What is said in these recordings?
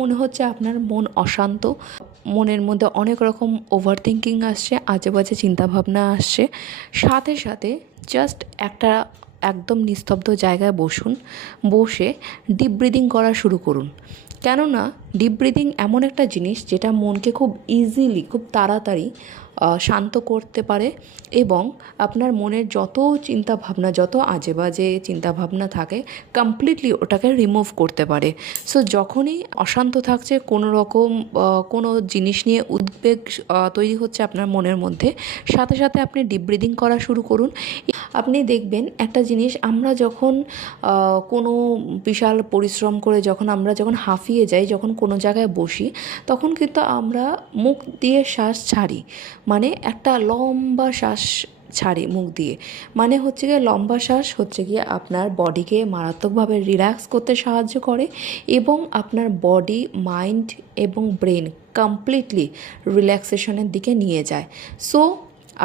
মনে হচ্ছে আপনার মন অশান্ত, মনের মধ্যে অনেক রকম ওভার থিঙ্কিং আসছে, আজে বাজে চিন্তাভাবনা আসছে, সাথে সাথে জাস্ট একটা একদম নিস্তব্ধ জায়গায় বসুন, বসে ডিপ ব্রিদিং করা শুরু করুন। কেননা ডিপ ব্রিদিং এমন একটা জিনিস যেটা মনকে খুব ইজিলি, খুব তাড়াতাড়ি শান্ত করতে পারে এবং আপনার মনের যত চিন্তাভাবনা, যত আজে বাজে চিন্তাভাবনা থাকে কমপ্লিটলি ওটাকে রিমুভ করতে পারে। সো যখনই অশান্ত থাকছে, কোনো রকম কোনো জিনিস নিয়ে উদ্বেগ তৈরি হচ্ছে আপনার মনের মধ্যে, সাথে সাথে আপনি ডিপ ব্রিদিং করা শুরু করুন। আপনি দেখবেন একটা জিনিস, আমরা যখন কোনো বিশাল পরিশ্রম করে আমরা যখন হাঁফিয়ে যাই, যখন কোনো জায়গায় বসি, তখন কিন্তু আমরা মুখ দিয়ে শ্বাস ছাড়ি, মানে একটা লম্বা শ্বাস ছাড়ি মুখ দিয়ে। মানে হচ্ছে গিয়ে লম্বা শ্বাস হচ্ছে গিয়ে আপনার বডিকে মারাত্মকভাবে রিল্যাক্স করতে সাহায্য করে এবং আপনার বডি, মাইন্ড এবং ব্রেন কমপ্লিটলি রিল্যাক্সেশনের দিকে নিয়ে যায়। সো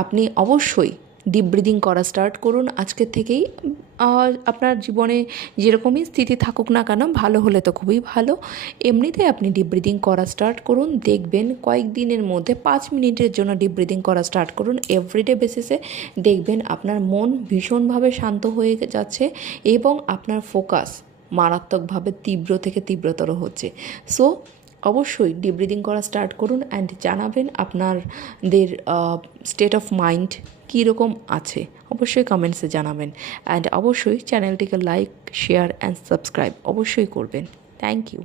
আপনি অবশ্যই ডিপ ব্রিদিং করা স্টার্ট করুন আজকের থেকেই। আপনার জীবনে যেরকমই স্থিতি থাকুক না কেন, ভালো হলে তো খুবই ভালো, এমনিতেই আপনি ডিপ ব্রিদিং করা স্টার্ট করুন। দেখবেন কয়েকদিনের মধ্যে 5 মিনিটের জন্য ডিপ ব্রিদিং করা স্টার্ট করুন এভরিডে বেসিসে। দেখবেন আপনার মন ভীষণভাবে শান্ত হয়ে যাচ্ছে এবং আপনার ফোকাস মারাত্মকভাবে তীব্র থেকে তীব্রতর হচ্ছে। সো অবশ্যই ডিপ ব্রিদিং করা স্টার্ট করুন অ্যান্ড জানাবেন আপনাদের স্টেট অফ মাইন্ড কীরকম আছে, অবশ্যই কমেন্টসে জানাবেন। অ্যান্ড অবশ্যই চ্যানেলটিকে লাইক, শেয়ার অ্যান্ড সাবস্ক্রাইব অবশ্যই করবেন। Thank you.